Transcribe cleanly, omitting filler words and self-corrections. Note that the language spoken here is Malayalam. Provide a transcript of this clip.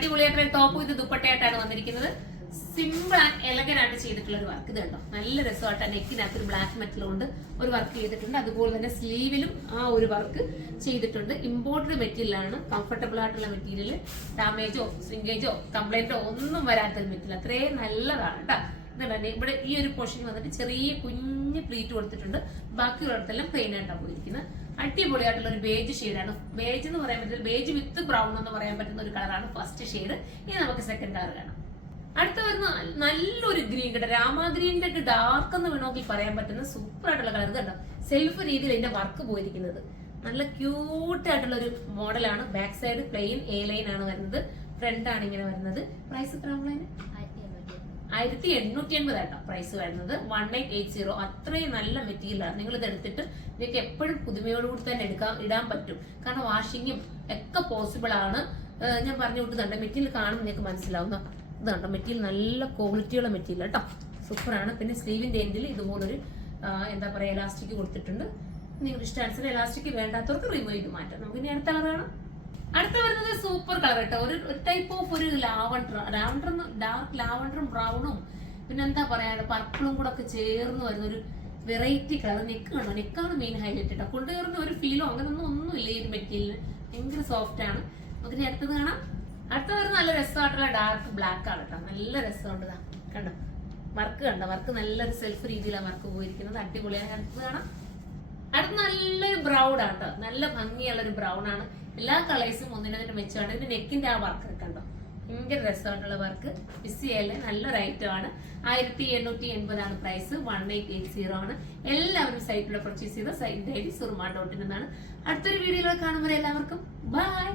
അടിപൊളിയായിട്ടുള്ള ടോപ്പ് വിത്ത് ദുപ്പട്ടയായിട്ടാണ് വന്നിരിക്കുന്നത്. സിമ്പിൾ ആൻഡ് എലഗന്റ് ആയിട്ട് ചെയ്തിട്ടുള്ള ഒരു വർക്ക്. ഇത് കണ്ടോ, നല്ല രസമായിട്ട് നെക്കിനകത്ത് ഒരു ബ്ലാക്ക് മെറ്റൽ കൊണ്ട് ഒരു വർക്ക് ചെയ്തിട്ടുണ്ട്. അതുപോലെ തന്നെ സ്ലീവിലും ആ ഒരു വർക്ക് ചെയ്തിട്ടുണ്ട്. ഇമ്പോർട്ടഡ് മെറ്റീരിയലാണ്, കംഫർട്ടബിൾ ആയിട്ടുള്ള മെറ്റീരിയൽ. ഡാമേജോ സിങ്കേജോ കംപ്ലൈന്റോ ഒന്നും വരാത്തൊരു മെറ്റീരിയൽ, അത്രയും നല്ലതാണ് കേട്ടോ. ഇതുണ്ട്, ഇവിടെ ഈ ഒരു പോർഷൻ വന്നിട്ട് ചെറിയ കുഞ്ഞ് പ്ലീറ്റ് കൊടുത്തിട്ടുണ്ട്. ബാക്കിയുള്ളിടത്തെല്ലാം പ്ലെയിൻ ആയിട്ടാണ് പോയിരിക്കുന്നത്. അടിപൊളിയായിട്ടുള്ള ഒരു ബേജ് ഷെയ്ഡാണ്. ബേജ് എന്ന് പറയാൻ പറ്റില്ല, ബേജ് വിത്ത് ബ്രൗൺ എന്ന് പറയാൻ പറ്റുന്ന ഒരു കളറാണ് ഫസ്റ്റ് ഷെയ്ഡ്. ഇനി നമുക്ക് സെക്കൻഡ് കളർ കാണാം. അടുത്ത വരുന്ന നല്ലൊരു ഗ്രീൻ കേട്ടോ, രാമ ഗ്രീനിന്റെ ഒക്കെ ഡാർക്ക് എന്ന് വേണമെങ്കിൽ പറയാൻ പറ്റുന്ന സൂപ്പർ ആയിട്ടുള്ള കളർ. കണ്ടോ, സെൽഫ് രീതിയിൽ ഇതിന്റെ വർക്ക് പോയിരിക്കുന്നത്. നല്ല ക്യൂട്ട് ആയിട്ടുള്ള ഒരു മോഡലാണ്. Back side plain A line ആണ് വരുന്നത്, ഫ്രണ്ട് ആണ് ഇങ്ങനെ വരുന്നത്. പ്രൈസ് എത്ര? 1880 ആട്ടോ പ്രൈസ് വരുന്നത്. 1880. അത്രയും നല്ല മെറ്റീരിയലാണ്. നിങ്ങൾ ഇത് എടുത്തിട്ട് നിങ്ങൾക്ക് എപ്പോഴും പുതുമയോടുകൂടി തന്നെ ഇടാൻ പറ്റും. കാരണം വാഷിങ്ങും ഒക്കെ പോസിബിൾ ആണ്. ഞാൻ പറഞ്ഞു വിട്ടുന്നുണ്ട്, മെറ്റീരിയൽ കാണുമ്പോൾ നിങ്ങൾക്ക് മനസ്സിലാവുന്ന ഇതാണ്ടോ, മെറ്റീരിയൽ നല്ല ക്വാളിറ്റിയുള്ള മെറ്റീരിയൽ കേട്ടോ, സൂപ്പറാണ്. പിന്നെ സ്ലീവിന്റെ എൻഡിൽ ഇതുപോലൊരു എന്താ പറയാ എലാസ്റ്റിക് കൊടുത്തിട്ടുണ്ട്. നിങ്ങൾ ഇഷ്ടാനുസരണം എലാസ്റ്റിക് വേണ്ടാത്തവർക്ക് റിമൂവ് ചെയ്ത് മാറ്റാം. നമുക്ക് ഇനി അടുത്ത കളർ കാണാം. അടുത്ത വരുന്നത് സൂപ്പർ കളർ കേട്ടോ, ഒരു ടൈപ്പ് ഓഫ് ഒരു ലാവണ്ടർ ഡാർക്ക് ലാവണ്ടറും ബ്രൗണും പിന്നെ എന്താ പറയാ പർപ്പിളും കൂടെ ഒക്കെ ചേർന്ന് വരുന്ന ഒരു വെറൈറ്റി കളർ. നെക്ക് കണ്ടോ, നെക്കാണ് മെയിൻ ഹൈലൈറ്റ് കേട്ടോ. കൊണ്ടുവരുന്ന ഒരു ഫീലോ ഒന്നുമില്ല ഈ ഒരു മെറ്റീരിയൽ. ഭയങ്കര സോഫ്റ്റ് ആണ്. നമുക്ക് ഇനി അടുത്തത് കാണാം. അടുത്ത വരുന്ന നല്ല രസമായിട്ടുള്ള ഡാർക്ക് ബ്ലാക്ക് ആണ് കേട്ടോ, നല്ല രസമുണ്ട്. കണ്ടോ വർക്ക്, കണ്ടോ വർക്ക് നല്ലൊരു സെൽഫ് രീതിയിലാണ് വർക്ക് പോയിരിക്കുന്നത്. അടിപൊളിയാണ്. അടുത്തത് കാണാം. അടുത്ത നല്ലൊരു ബ്രൗൺ ആണ് കേട്ടോ, നല്ല ഭംഗിയുള്ള ഒരു ബ്രൗൺ ആണ്. എല്ലാ കളേഴ്സും ഒന്നിനൊന്നിനും മെച്ചമാണ്. ഇതിന്റെ നെക്കിന്റെ ആ വർക്ക് കണ്ടോ, ഭയങ്കര രസമായിട്ടുള്ള വർക്ക്. മിസ് ചെയ്യല്ലേ, നല്ലൊരു ഐറ്റം ആണ്. 1880 ആണ് പ്രൈസ്. 1880 ആണ്. എല്ലാവരും സൈറ്റിലൂടെ പർച്ചേസ് ചെയ്ത സൈറ്റ് ഐഡി surma.in എന്നാണ്. അടുത്തൊരു വീഡിയോയിൽ കാണുമ്പോൾ എല്ലാവർക്കും ബൈ.